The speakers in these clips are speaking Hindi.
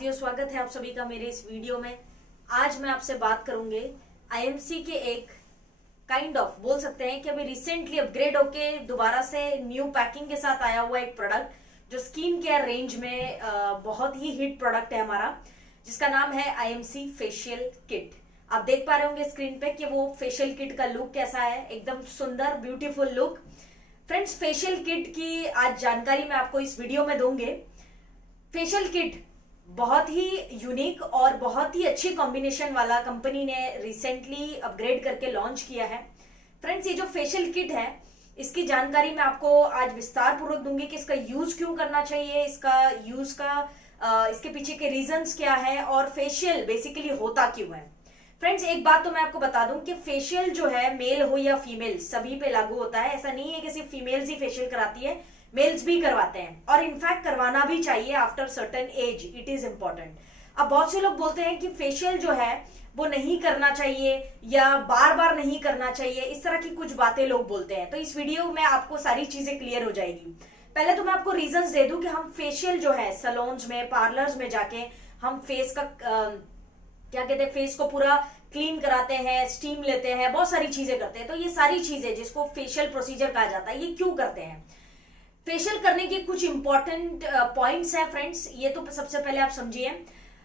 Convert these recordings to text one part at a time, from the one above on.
साथियों, स्वागत है आप सभी का मेरे इस वीडियो में। आज मैं आपसे बात करूंगी आईएमसी के एक बोल सकते हैं कि अभी रिसेंटली अपग्रेड होके दोबारा से न्यू पैकिंग के साथ आया हुआ एक प्रोडक्ट जो स्किन केयर रेंज में बहुत ही हिट प्रोडक्ट है हमारा, जिसका नाम है आईएमसी फेशियल किट। आप देख पा रहे होंगे स्क्रीन पे कि वो फेशियल किट का लुक कैसा है, एकदम सुंदर beautiful look. Friends, facial kit की आज जानकारी मैं आपको इस वीडियो में दूंगी। फेशियल किट बहुत ही यूनिक और बहुत ही अच्छी कॉम्बिनेशन वाला कंपनी ने रिसेंटली अपग्रेड करके लॉन्च किया है। फ्रेंड्स, ये जो फेशियल किट है इसकी जानकारी मैं आपको आज विस्तार पूर्वक दूंगी कि इसका यूज क्यों करना चाहिए, इसके पीछे के रीजंस क्या है और फेशियल बेसिकली होता क्यों है। फ्रेंड्स, एक बात तो मैं आपको बता दूं कि फेशियल जो है मेल हो या फीमेल सभी पे लागू होता है। ऐसा नहीं है कि सिर्फ फीमेल्स ही फेशियल कराती है, मेल्स भी करवाते हैं और इनफैक्ट करवाना भी चाहिए after certain age, it is important. अब बहुत से लोग बोलते हैं कि फेशियल जो है वो नहीं करना चाहिए या बार बार नहीं करना चाहिए, इस तरह की कुछ बातें लोग बोलते हैं। तो इस वीडियो में आपको सारी चीजें क्लियर हो जाएगी। पहले तो मैं आपको रीजंस दे दूं कि हम फेशियल जो है सैलून्स में, पार्लर्स में जाके हम फेस का क्या कहते हैं, फेस को पूरा क्लीन कराते हैं, स्टीम लेते हैं, बहुत सारी चीजें करते हैं। तो ये सारी चीजें जिसको फेशियल प्रोसीजर कहा जाता है, ये क्यों करते हैं? फेशियल करने के कुछ इंपॉर्टेंट पॉइंट्स हैं फ्रेंड्स, ये तो सबसे पहले आप समझिए।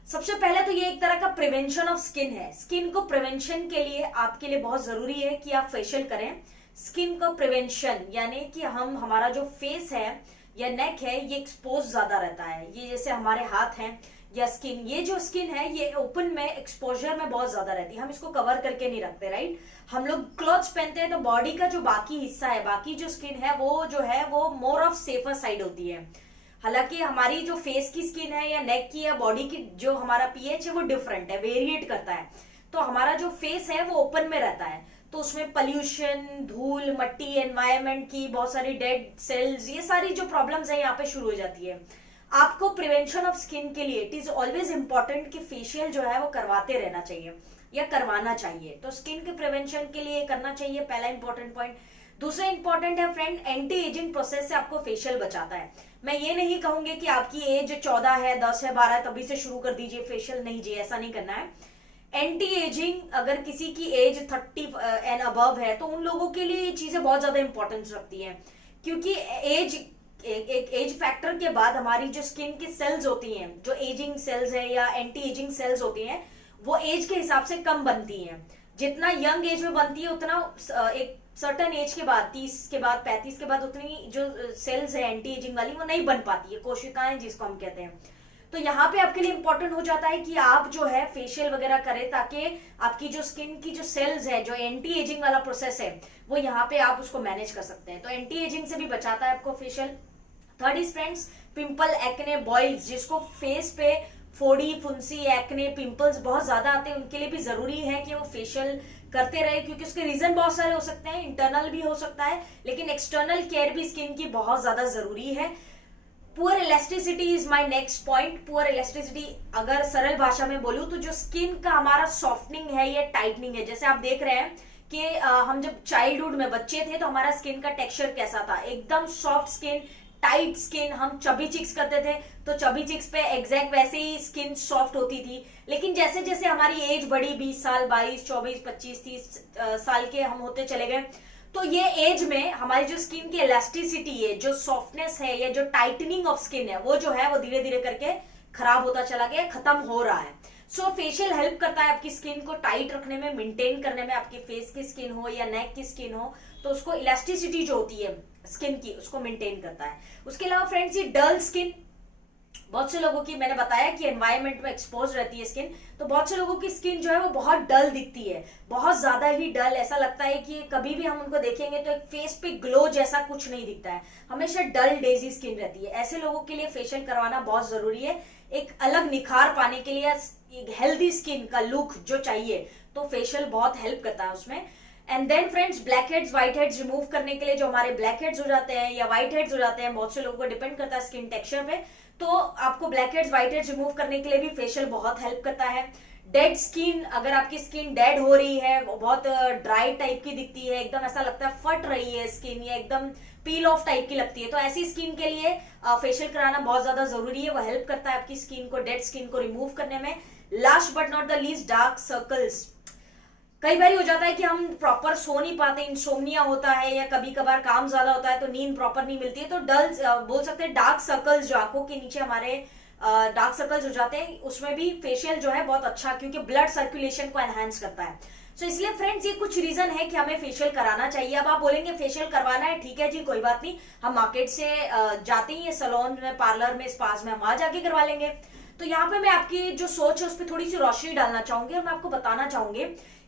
सबसे पहले तो ये एक तरह का प्रिवेंशन ऑफ स्किन है। स्किन को प्रिवेंशन के लिए आपके लिए बहुत जरूरी है कि आप फेशियल करें। स्किन को प्रिवेंशन यानी कि हमारा जो फेस है या नेक है ये एक्सपोज ज्यादा रहता है। ये जैसे हमारे हाथ हैं या स्किन, ये जो स्किन है ये ओपन में एक्सपोजर में बहुत ज्यादा रहती है, हम इसको कवर करके नहीं रखते, राइट। हम लोग क्लॉथ्स पहनते हैं तो बॉडी का जो बाकी हिस्सा है, बाकी जो स्किन है वो मोर ऑफ सेफर साइड होती है। हालांकि हमारी जो फेस की स्किन है या नेक की या बॉडी की जो हमारा पीएच है वो डिफरेंट है, वेरिएट करता है। तो हमारा जो फेस है वो ओपन में रहता है, तो उसमें पॉल्यूशन, धूल, मट्टी, एनवायरमेंट की बहुत सारी डेड सेल्स, ये सारी जो प्रॉब्लम्स है यहाँ पे शुरू हो जाती है। आपको प्रिवेंशन ऑफ स्किन के लिए इट इज ऑलवेज इंपॉर्टेंट कि फेशियल जो है वो करवाते रहना चाहिए या करवाना चाहिए। तो स्किन के प्रिवेंशन के लिए करना चाहिए, पहला इंपॉर्टेंट पॉइंट। दूसरा इंपॉर्टेंट है फ्रेंड, एंटी एजिंग प्रोसेस से आपको फेशियल बचाता है। मैं ये नहीं कहूंगी कि आपकी एज 14 है, 10 है, 12 है तभी से शुरू कर दीजिए फेशियल, नहीं जी, ऐसा नहीं करना है। एंटी एजिंग अगर किसी की एज 30 एंड अबव है तो उन लोगों के लिए ये चीजें बहुत ज्यादा इंपॉर्टेंस रखती है, क्योंकि एक एज फैक्टर के बाद हमारी जो स्किन की सेल्स होती हैं, जो एजिंग सेल्स है या एंटी एजिंग सेल्स होती हैं, वो एज के हिसाब से कम बनती हैं। जितना यंग एज में बनती है उतना एक सर्टेन एज के बाद, 30 के बाद, 35 के बाद उतनी जो सेल्स है एंटी एजिंग वाली वो नहीं बन पाती है, कोशिकाएं जिसको हम कहते हैं। तो यहाँ पे आपके लिए इंपॉर्टेंट हो जाता है कि आप जो है फेशियल वगैरह करें ताकि आपकी जो स्किन की जो सेल्स है, जो एंटी एजिंग वाला प्रोसेस है, वो यहाँ पे आप उसको मैनेज कर सकते हैं। तो एंटी एजिंग से भी बचाता है आपको facial. Third is friends, pimple, acne, boils, जिसको फेस पे फोड़ी, फुंसी, एक्ने, पिंपल्स बहुत ज्यादा आते हैं, उनके लिए भी जरूरी है कि वो फेशियल करते रहे, क्योंकि उसके रीजन बहुत सारे हो सकते हैं, इंटरनल भी हो सकता है, लेकिन एक्सटर्नल केयर भी स्किन की बहुत ज्यादा जरूरी है। Poor elasticity is my next point. Poor elasticity अगर सरल भाषा में बोलूं तो जो स्किन का हमारा सॉफ्टनिंग है या टाइटनिंग है, जैसे आप देख रहे हैं कि हम जब चाइल्डहुड में बच्चे थे तो हमारा स्किन का टेक्सचर कैसा था, एकदम सॉफ्ट स्किन, टाइट स्किन। हम चबी चिक्स करते थे तो चबी चिक्स पे एग्जैक्ट वैसे ही स्किन सॉफ्ट होती थी। लेकिन जैसे जैसे हमारी एज बढ़ी, 20 साल, 22, 24, 25, 30 साल के हम होते चले गए, तो ये एज में हमारी जो स्किन की इलास्टिसिटी है, जो सॉफ्टनेस है या जो टाइटनिंग ऑफ स्किन है, वो जो है वो धीरे धीरे करके खराब होता चला गया, खत्म हो रहा है। सो फेशियल हेल्प करता है आपकी स्किन को टाइट रखने में, मेंटेन करने में। आपकी फेस की स्किन हो या नेक की स्किन हो तो उसको इलास्टिसिटी जो होती है स्किन की, उसको मेंटेन करता है। उसके अलावा फ्रेंड्स, ये डल स्किन, बहुत से लोगों की, मैंने बताया कि एनवायरनमेंट में एक्सपोज रहती है स्किन, तो बहुत से लोगों की स्किन जो है वो बहुत डल दिखती है, बहुत ज्यादा ही डल। ऐसा लगता है कि कभी भी हम उनको देखेंगे तो एक फेस पे ग्लो जैसा कुछ नहीं दिखता है, हमेशा डल डेजी स्किन रहती है। ऐसे लोगों के लिए फेशियल करवाना बहुत जरूरी है, एक अलग निखार पाने के लिए, एक हेल्दी स्किन का लुक जो चाहिए, तो फेशियल बहुत हेल्प करता है उसमें। And then friends, blackheads, whiteheads remove करने के लिए, जो हमारे ब्लैक हेड्स हो जाते हैं या व्हाइट हेड्स हो जाते हैं, बहुत से लोगों को डिपेंड करता है स्किन टेक्सचर पे, तो आपको black heads, whiteheads remove करने के लिए भी फेशियल बहुत हेल्प करता है। डेड स्किन, अगर आपकी स्किन डेड हो रही है, बहुत ड्राई टाइप की दिखती है, एकदम ऐसा लगता है फट रही है स्किन, या एकदम पील ऑफ टाइप की लगती है, तो ऐसी स्किन के लिए फेशियल कराना बहुत ज्यादा जरूरी है। वो हेल्प करता है आपकी स्किन को, डेड स्किन को रिमूव करने में। Last but not the least, dark circles. कई बार हो जाता है कि हम प्रॉपर सो नहीं पाते, इंसोम्निया होता है, या कभी कभार काम ज्यादा होता है तो नींद प्रॉपर नहीं मिलती है, तो बोल सकते हैं डार्क सर्कल्स, जो आंखों के नीचे हमारे डार्क सर्कल्स हो जाते हैं, उसमें भी फेशियल जो है बहुत अच्छा, क्योंकि ब्लड सर्कुलेशन को एनहांस करता है। सो इसलिए फ्रेंड्स, ये कुछ रीजन है कि हमें फेशियल कराना चाहिए। अब आप बोलेंगे फेशियल करवाना है, ठीक है जी, कोई बात नहीं, हम मार्केट से जाते ही सैलून में, पार्लर में, स्पास में, हम वहां जाके करवा लेंगे। तो यहाँ पे मैं आपकी जो सोच है उस पर थोड़ी सी रोशनी डालना चाहूंगी, और मैं आपको बताना चाहूंगी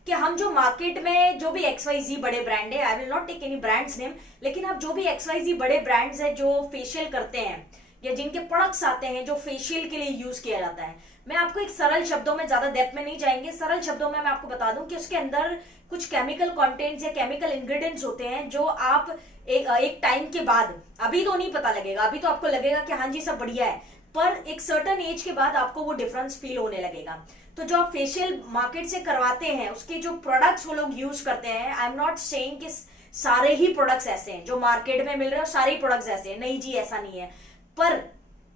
कि हम जो मार्केट में जो भी XYZ बड़े ब्रांड है, I will not take any brands name, लेकिन आप जो भी XYZ बड़े ब्रांड्स है जो फेशियल करते हैं, या जिनके प्रोडक्ट्स आते हैं जो फेशियल के लिए यूज किया जाता है, मैं आपको एक सरल शब्दों में, ज्यादा डेप्थ में नहीं जाएंगे, सरल शब्दों में मैं आपको बता दूं कि उसके अंदर कुछ केमिकल कंटेंट्स या केमिकल इंग्रेडिएंट्स होते हैं जो आप एक टाइम के बाद, अभी तो नहीं पता लगेगा, अभी तो आपको लगेगा कि हाँ जी सब बढ़िया है, पर एक सर्टेन एज के बाद आपको वो डिफरेंस फील होने लगेगा। तो जो आप फेशियल मार्केट से करवाते हैं, उसके जो प्रोडक्ट्स वो लोग यूज करते हैं, आई एम नॉट सेइंग कि सारे ही प्रोडक्ट्स ऐसे हैं जो मार्केट में मिल रहे हैं, सारे ही प्रोडक्ट्स ऐसे हैं, नहीं जी ऐसा नहीं है, पर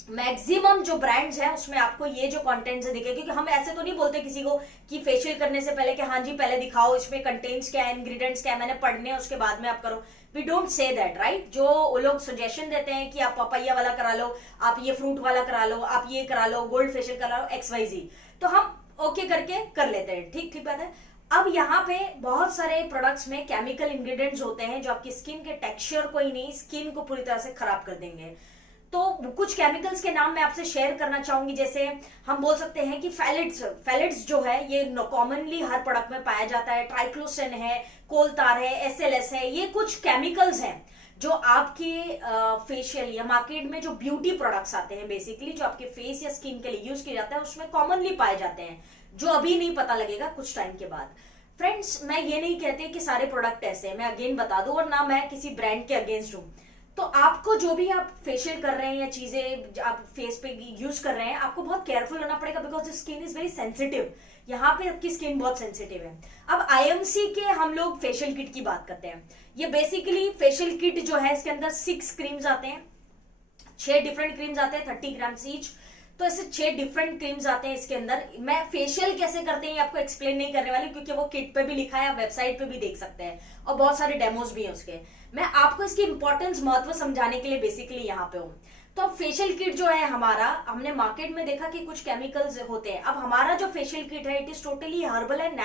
मैक्सिमम जो ब्रांड्स हैं उसमें आपको ये जो कंटेंट्स है दिखे, क्योंकि हम ऐसे तो नहीं बोलते किसी को कि फेशियल करने से पहले कि हाँ जी पहले दिखाओ इसमें कंटेंट्स क्या है, इंग्रेडिएंट्स क्या है, मैंने पढ़ने हैं, उसके बाद में आप करो। We don't say that, right. जो वो लोग सजेशन देते हैं कि आप पपाइया वाला करा लो, आप ये फ्रूट वाला करा लो, आप ये करा लो, गोल्ड फेशियल करा लो, XYZ, तो हम ओके करके कर लेते हैं, ठीक ठीक बात है। अब यहाँ पे बहुत सारे प्रोडक्ट्स में केमिकल इंग्रेडिएंट्स होते हैं जो आपकी स्किन के टेक्सचर को ही नहीं, स्किन को पूरी तरह से खराब कर देंगे। तो कुछ केमिकल्स के नाम मैं आपसे शेयर करना चाहूंगी, जैसे हम बोल सकते हैं कि फैलेट्स जो है ये कॉमनली हर प्रोडक्ट में पाया जाता है, ट्राइक्लोसिन है, कोलतार है, SLS है, ये कुछ केमिकल्स हैं जो आपके फेशियल या मार्केट में जो ब्यूटी प्रोडक्ट्स आते हैं, बेसिकली जो आपके फेस या स्किन के लिए यूज किए जाते हैं, उसमें कॉमनली पाए जाते हैं, जो अभी नहीं पता लगेगा कुछ टाइम के बाद। फ्रेंड्स, मैं ये नहीं कहती कि सारे प्रोडक्ट ऐसे हैं, मैं अगेन बता दूं, और ना मैं किसी ब्रांड के अगेंस्ट हूं। तो आपको जो भी आप फेशियल कर रहे हैं या चीजें आप फेस पे यूज कर रहे हैं, आपको बहुत केयरफुल होना पड़ेगा, because skin is very sensitive. यहाँ पे आपकी स्किन बहुत सेंसिटिव है। अब IMC के हम लोग फेशियल किट की बात करते हैं। ये बेसिकली फेशियल किट जो है, इसके अंदर 6 क्रीम्स आते हैं, 6 डिफरेंट क्रीम्स आते हैं, 30 ग्राम्स ईच। तो ऐसे 6 डिफरेंट क्रीम्स आते हैं इसके अंदर। मैं फेशियल कैसे करते हैं आपको एक्सप्लेन नहीं करने वाली, क्योंकि वो किट पे भी लिखा है, आप वेबसाइट पे भी देख सकते हैं, और बहुत सारे डेमोज भी हैं उसके। मैं आपको इसकी इंपॉर्टेंस, महत्व समझाने के लिए बेसिकली यहाँ पे हूँ। तो अब फेशियल किट जो है हमारा, हमने मार्केट में देखा कि कुछ केमिकल्स होते हैं। अब हमारा जो फेशियल किट है, it is totally herbal and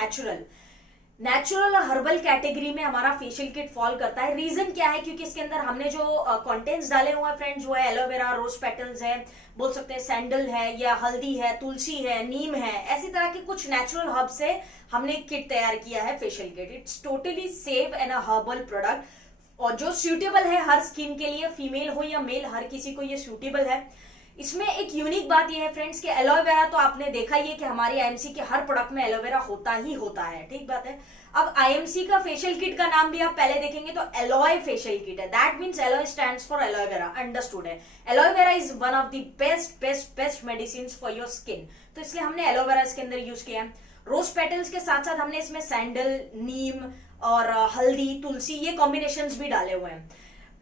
natural और हर्बल कैटेगरी में हमारा फेशियल किट फॉल करता है। रीजन क्या है? क्योंकि इसके अंदर हमने जो कंटेंट्स डाले हुए हैं फ्रेंड्स, वो है एलोवेरा, रोज पेटल्स है, बोल सकते हैं सैंडल है, या हल्दी है, तुलसी है, नीम है, ऐसी तरह के कुछ नेचुरल हर्ब से हमने किट तैयार किया है facial kit. It's totally safe and a herbal product, और जो सूटेबल है हर स्किन के लिए, फीमेल हो या मेल, हर किसी को ये सूटेबल है। इसमें एक यूनिक बात ये है फ्रेंड्स कि एलोवेरा तो आपने देखा ही है कि हमारी IMC के हर प्रोडक्ट में एलोवेरा होता ही होता है, ठीक बात है। अब IMC का फेशियल किट का नाम भी आप पहले देखेंगे तो एलोए फेशियल किट है। That means aloe stands for aloe vera, understood है। Aloe vera is one of the best medicine for your skin, तो इसलिए हमने एलोवेरा इसके अंदर यूज किया है। रोज पेटल्स के साथ साथ हमने इसमें सैंडल, नीम और हल्दी, तुलसी, ये कॉम्बिनेशंस भी डाले हुए हैं।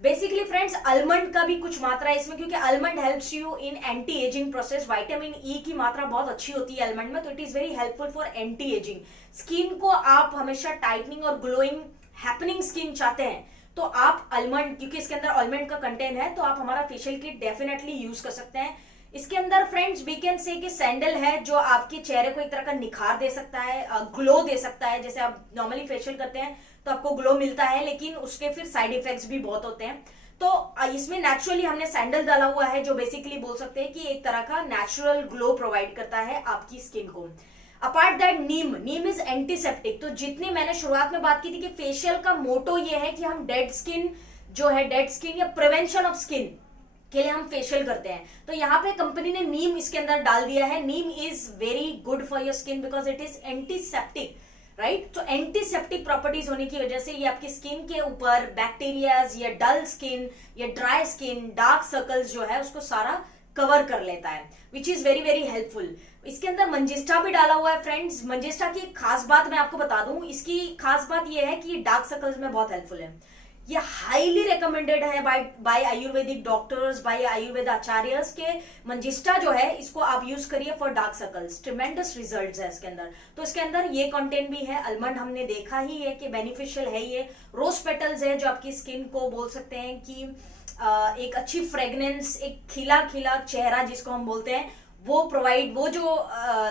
बेसिकली फ्रेंड्स, आलमंड का भी कुछ मात्रा है इसमें, क्योंकि almond helps you in anti ageing process. Vitamin E की मात्रा बहुत अच्छी होती है आलमंड में, तो it is very helpful for anti ageing. Skin को आप हमेशा टाइटनिंग और ग्लोइंग हैपनिंग स्किन चाहते हैं, तो आप आलमंड, क्योंकि इसके अंदर आलमंड का कंटेंट है, तो आप हमारा फेशियल किट डेफिनेटली यूज कर सकते हैं। इसके अंदर फ्रेंड्स वी कैन से कि सैंडल है, जो आपके चेहरे को एक तरह का निखार दे सकता है, ग्लो दे सकता है। जैसे आप नॉर्मली फेशियल करते हैं तो आपको ग्लो मिलता है, लेकिन उसके फिर साइड इफेक्ट्स भी बहुत होते हैं। तो इसमें नेचुरली हमने सैंडल डाला हुआ है, जो बेसिकली बोल सकते हैं कि एक तरह का नेचुरल ग्लो प्रोवाइड करता है आपकी स्किन को। Apart that, Neem is antiseptic. तो जितनी मैंने शुरुआत में बात की थी कि फेशियल का मोटो ये है कि हम डेड स्किन जो है, डेड स्किन या प्रिवेंशन ऑफ स्किन के लिए हम फेशियल करते हैं, तो यहाँ पे कंपनी ने नीम इसके अंदर डाल दिया है। Neem is very good for your skin because it is antiseptic, right. तो एंटीसेप्टिक प्रॉपर्टीज होने की वजह से ये आपकी स्किन के ऊपर बैक्टीरियाज या डल स्किन या ड्राई स्किन, डार्क सर्कल्स जो है उसको सारा कवर कर लेता है, which is very very helpful. इसके अंदर मंजिस्टा भी डाला हुआ है फ्रेंड्स। मंजिस्टा की एक खास बात मैं आपको बता दूं, इसकी खास बात यह है कि ये डार्क सर्कल्स में बहुत हेल्पफुल है। ये हाईली रिकमेंडेड है by Ayurvedic doctors, by Ayurveda आचार्यस के मंजिस्टा जो है इसको आप यूज करिए for dark circles. Tremendous results है इसके अंदर। तो इसके अंदर ये कंटेंट भी है, आलमंड हमने देखा ही है कि बेनिफिशियल है। ये रोज पेटल्स है जो आपकी स्किन को बोल सकते हैं कि एक अच्छी फ्रेग्रेंस, एक खिला खिला चेहरा जिसको हम बोलते हैं वो प्रोवाइड, वो जो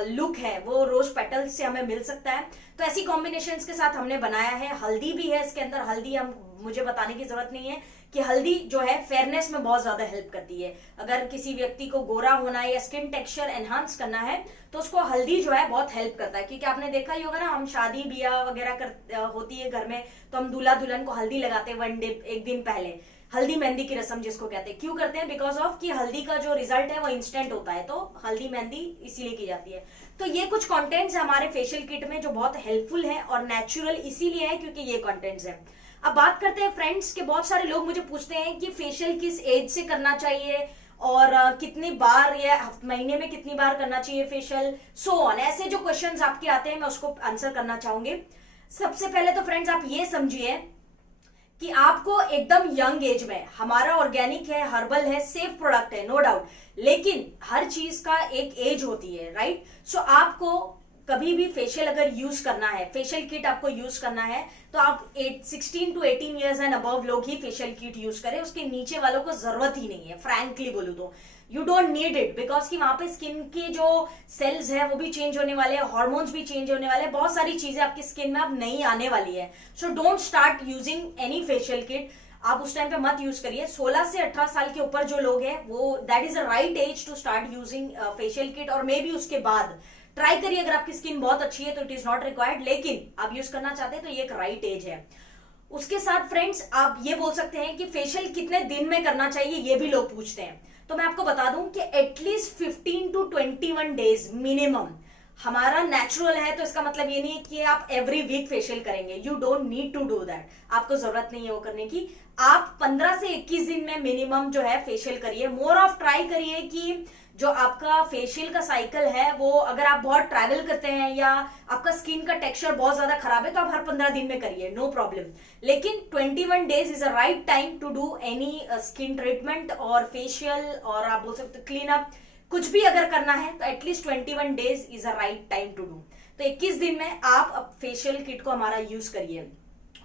लुक है वो रोज पेटल्स से हमें मिल सकता है। तो ऐसी कॉम्बिनेशंस के साथ हमने बनाया है। हल्दी भी है इसके अंदर। हल्दी हम मुझे बताने की जरूरत नहीं है कि हल्दी जो है फेयरनेस में बहुत ज्यादा हेल्प करती है। अगर किसी व्यक्ति को गोरा होना है या स्किन टेक्सचर एनहांस करना है तो उसको हल्दी जो है बहुत हेल्प करता है। क्योंकि आपने देखा ही होगा ना, हम शादी ब्याह वगैरह होती है घर में तो हम दूल्हा दुल्हन को हल्दी लगाते हैं वन डे, एक दिन पहले। हल्दी मेहंदी की रस्म जिसको कहते हैं, क्यों करते हैं? बिकॉज ऑफ कि हल्दी का जो रिजल्ट है वो इंस्टेंट होता है, तो हल्दी मेहंदी इसीलिए की जाती है। तो ये कुछ कंटेंट्स है हमारे फेशियल किट में जो बहुत हेल्पफुल है और नेचुरल इसीलिए है क्योंकि ये कंटेंट्स है। अब बात करते हैं फ्रेंड्स के बहुत सारे लोग मुझे पूछते हैं कि फेशियल किस एज से करना चाहिए और कितनी बार या महीने में कितनी बार करना चाहिए फेशियल, सो ऑन। ऐसे जो क्वेश्चंस आपके आते हैं मैं उसको आंसर करना चाहूंगी। सबसे पहले तो फ्रेंड्स आप ये समझिए कि आपको एकदम यंग एज में, हमारा ऑर्गेनिक है, हर्बल है, सेफ प्रोडक्ट है, नो डाउट, लेकिन हर चीज का एक एज होती है, राइट? सो आपको कभी भी फेशियल अगर यूज करना है, फेशियल किट आपको यूज करना है तो आप 16 to 18 ईयर्स एंड अबव लोग ही फेशियल किट यूज करें। उसके नीचे वालों को जरूरत ही नहीं है, फ्रैंकली बोलूं तो you don't need it. Because कि वहां पे स्किन के जो सेल्स है वो भी चेंज होने वाले हैं, हॉर्मोन्स भी चेंज होने वाले हैं, बहुत सारी चीजें आपकी स्किन में अब नई आने वाली है। So don't start using any facial kit. आप उस टाइम पे मत यूज करिए। 16 से 18 साल के ऊपर जो लोग हैं वो that is the right age to start using facial kit, और मे बी उसके बाद ट्राई करिए। अगर आपकी स्किन बहुत अच्छी है तो इट इज नॉट रिक्वायर्ड, लेकिन आप यूज करना चाहते हैं तो ये एक राइट एज है। उसके साथ फ्रेंड्स आप ये बोल सकते हैं कि फेशियल कितने दिन में करना चाहिए, ये भी लोग पूछते हैं। तो मैं आपको बता दूं कि एटलीस्ट 15 to 21 डेज मिनिमम। हमारा नेचुरल है तो इसका मतलब ये नहीं है कि आप एवरी वीक फेशियल करेंगे। You don't need to do that, आपको जरूरत नहीं है वो करने की। आप 15 से 21 दिन में मिनिमम जो है फेशियल करिए। मोर ऑफ ट्राई करिए कि जो आपका फेशियल का साइकिल है वो, अगर आप बहुत ट्रैवल करते हैं या आपका स्किन का टेक्सचर बहुत ज्यादा खराब है तो आप हर 15 दिन में करिए, नो प्रॉब्लम। लेकिन 21 days is a right time to do any skin treatment और फेशियल, और आप बोल सकते क्लीन अप, कुछ भी अगर करना है तो at least 21 days is a right time to do. तो 21 दिन में आप फेशियल किट को हमारा यूज करिए।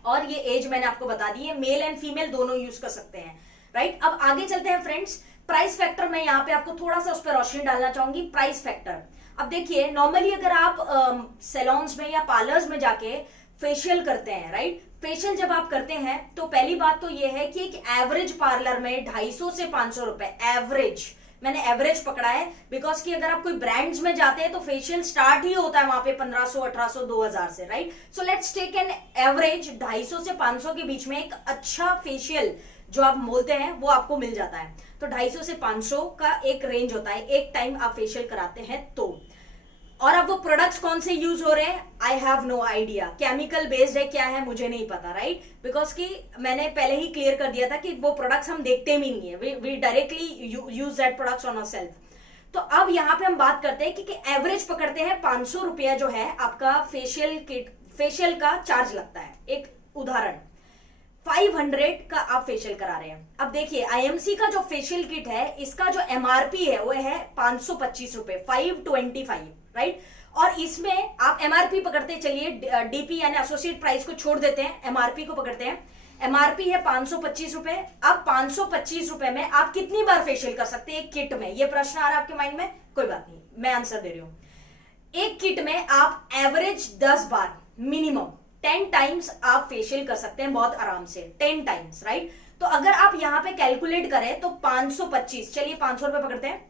और ये एज मैंने आपको बता दी है, मेल एंड फीमेल दोनों यूज कर सकते हैं, राइट? अब आगे चलते हैं फ्रेंड्स। प्राइस फैक्टर मैं यहाँ पे आपको थोड़ा सा उस पर रोशनी डालना चाहूंगी। प्राइस फैक्टर, अब देखिए नॉर्मली अगर आप सैलून्स में या पार्लर्स में जाके फेशियल करते हैं, राइट? फेशियल जब आप करते हैं तो पहली बात तो ये है कि एक एवरेज पार्लर में 250 से 500 रुपए एवरेज, मैंने एवरेज पकड़ा है बिकॉज कि अगर आप कोई ब्रांड्स में जाते हैं तो फेशियल स्टार्ट ही होता है वहां पे 1500, 1800, 2000 से, right? So let's take an average 250 से 500 के बीच में एक अच्छा फेशियल जो आप बोलते हैं वो आपको मिल जाता है। तो 250 से 500 का एक रेंज होता है एक टाइम आप फेशियल कराते हैं तो। और अब वो प्रोडक्ट्स कौन से यूज हो रहे हैं, I have no idea. Chemical based है क्या है मुझे नहीं पता, राइट? बिकॉज कि मैंने पहले ही क्लियर कर दिया था कि वो प्रोडक्ट्स हम देखते भी नहीं है, we directly use that products on ourself. तो अब यहाँ पे हम बात करते हैं कि एवरेज पकड़ते हैं 500 रुपया जो है आपका फेशियल किट, फेशियल का चार्ज लगता है। एक उदाहरण, 500 का आप फेशियल करा रहे हैं। अब देखिए आईएमसी का जो फेशियल किट है इसका जो एमआरपी है वो है 525 रुपए, 525, राइट? और इसमें आप एमआरपी पकड़ते चलिए, डीपी यानी एसोसिएट प्राइस को छोड़ देते हैं, एमआरपी को पकड़ते हैं। एमआरपी है 525 रुपए। अब 525 रुपए में आप कितनी बार फेशियल कर सकते हैं एक किट में? ये प्रश्न आ रहा है आपके माइंड में, कोई बात नहीं मैं आंसर दे रही हूं। एक किट में आप एवरेज 10 बार मिनिमम 10 टाइम्स आप फेशियल कर सकते हैं बहुत आराम से, 10 टाइम्स, राइट? तो अगर आप यहां पे कैलकुलेट करें तो 525, चलिए 500 रुपए पकड़ते हैं,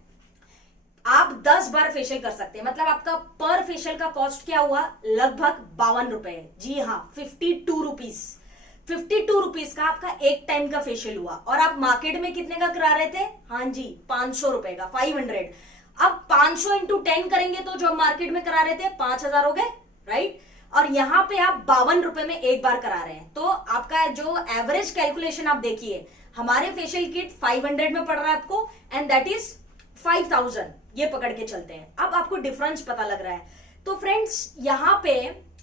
आप 10 बार फेशियल कर सकते हैं। मतलब आपका पर फेशियल का कॉस्ट क्या हुआ, लगभग 52 रुपए। जी हाँ, 52 रुपीज, 52 रुपीज का आपका एक टाइम का फेशियल हुआ। और आप मार्केट में कितने का करा रहे थे? हाँ जी, 500 रुपए का, 500। अब 500 इंटू 10 करेंगे तो जो मार्केट में करा रहे थे 5000 हो गए, राइट? और यहां पे आप 52 रुपए में एक बार करा रहे हैं। तो आपका जो एवरेज कैलकुलेशन आप देखिए, हमारे फेशियल किट 500 में पड़ रहा है आपको, एंड दैट इज 5000, ये पकड़ के चलते हैं। अब आपको डिफरेंस पता लग रहा है। तो फ्रेंड्स यहाँ पे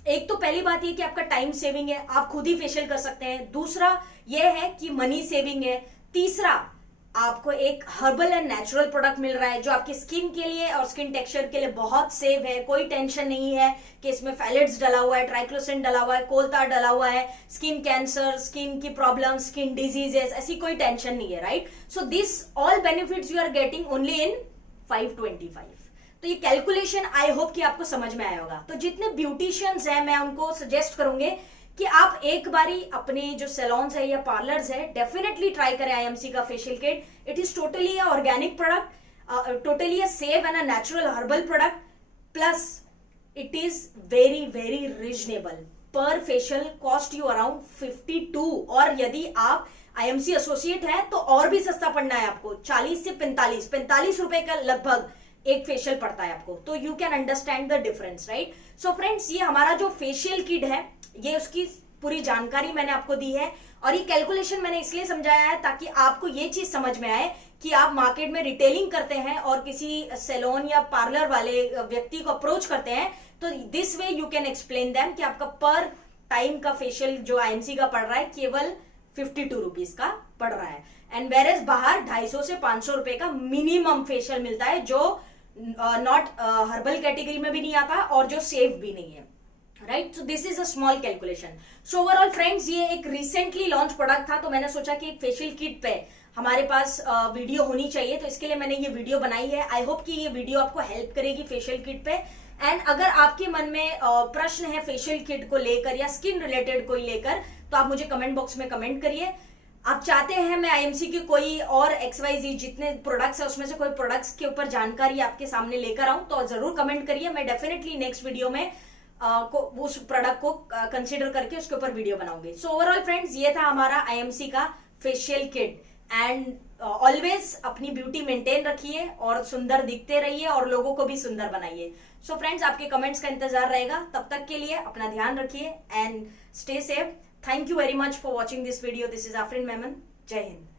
एक तो पहली बात ये कि आपका टाइम सेविंग है, आप खुद ही फेशियल कर सकते हैं। दूसरा ये है कि मनी सेविंग है। तीसरा, आपको एक हर्बल एंड नेचुरल प्रोडक्ट मिल रहा है जो आपकी स्किन के लिए और स्किन टेक्सचर के लिए बहुत सेफ है। कोई टेंशन नहीं है कि इसमें फैलेट्स डला हुआ है, ट्राइक्लोसिन डला हुआ है, कोलतार डला हुआ है, स्किन कैंसर, स्किन की प्रॉब्लम, स्किन डिजीजेस, ऐसी कोई टेंशन नहीं है, right. So this all benefits you are getting only in 525। तो ये कैलकुलेशन आई होप कि आपको समझ में आया होगा। तो जितने ब्यूटिशियंस हैं मैं उनको सजेस्ट करूंगे कि आप एक बारी अपने जो सैलून्स है या पार्लर्स है डेफिनेटली ट्राई करें आईएमसी का facial kit. It is totally a organic product, totally a safe and a natural herbal product, plus it is very very reasonable. पर फेशियल कॉस्ट यू अराउंड 52, और यदि आप आईएमसी एसोसिएट है तो और भी सस्ता पड़ना है आपको, 40 से 45 रुपए का लगभग एक फेशियल पड़ता है आपको। तो you can understand the difference, right. So friends, ये हमारा जो फेशियल किट है ये उसकी पूरी जानकारी मैंने आपको दी है, और ये कैलकुलेशन मैंने इसलिए समझाया है ताकि आपको ये चीज समझ में आए कि आप मार्केट में रिटेलिंग करते हैं और किसी सैलून या पार्लर वाले व्यक्ति को अप्रोच करते हैं, तो this way you can explain them कि आपका पर टाइम का फेशियल जो आईएमसी का पड़ रहा है केवल 52 रुपीज का पड़ रहा है, एंड वेरेज बाहर 250 से 500 रुपए का मिनिमम फेशियल मिलता है जो नॉट हर्बल कैटेगरी में भी नहीं आता और जो सेफ भी नहीं है, right. So this is a small calculation. So overall friends, ये एक रिसेंटली लॉन्च प्रोडक्ट था, तो मैंने सोचा कि एक फेशियल किट पे हमारे पास वीडियो होनी चाहिए, तो इसके लिए मैंने ये वीडियो बनाई है। आई होप कि ये वीडियो आपको हेल्प करेगी फेशियल किट पे। एंड अगर आपके मन में प्रश्न है फेशियल किट को लेकर या स्किन रिलेटेड कोई लेकर, तो आप मुझे कमेंट बॉक्स में कमेंट करिए। आप चाहते हैं मैं आईएमसी के कोई और XYZ जितने प्रोडक्ट्स है उसमें से कोई प्रोडक्ट्स के ऊपर जानकारी आपके सामने लेकर आऊं, तो जरूर कमेंट करिए। मैं डेफिनेटली नेक्स्ट वीडियो में उस प्रोडक्ट को कंसीडर करके उसके ऊपर वीडियो बनाऊंगी। सो ओवरऑल फ्रेंड्स, ये था हमारा आईएमसी का फेशियल किट। एंड ऑलवेज अपनी ब्यूटी मेंटेन रखिए और सुंदर दिखते रहिए और लोगों को भी सुंदर बनाइए। सो फ्रेंड्स, आपके कमेंट्स का इंतजार रहेगा। तब तक के लिए अपना ध्यान रखिए and stay safe. Thank you very much for watching this video. This is Afrin Memon. Jai Hind.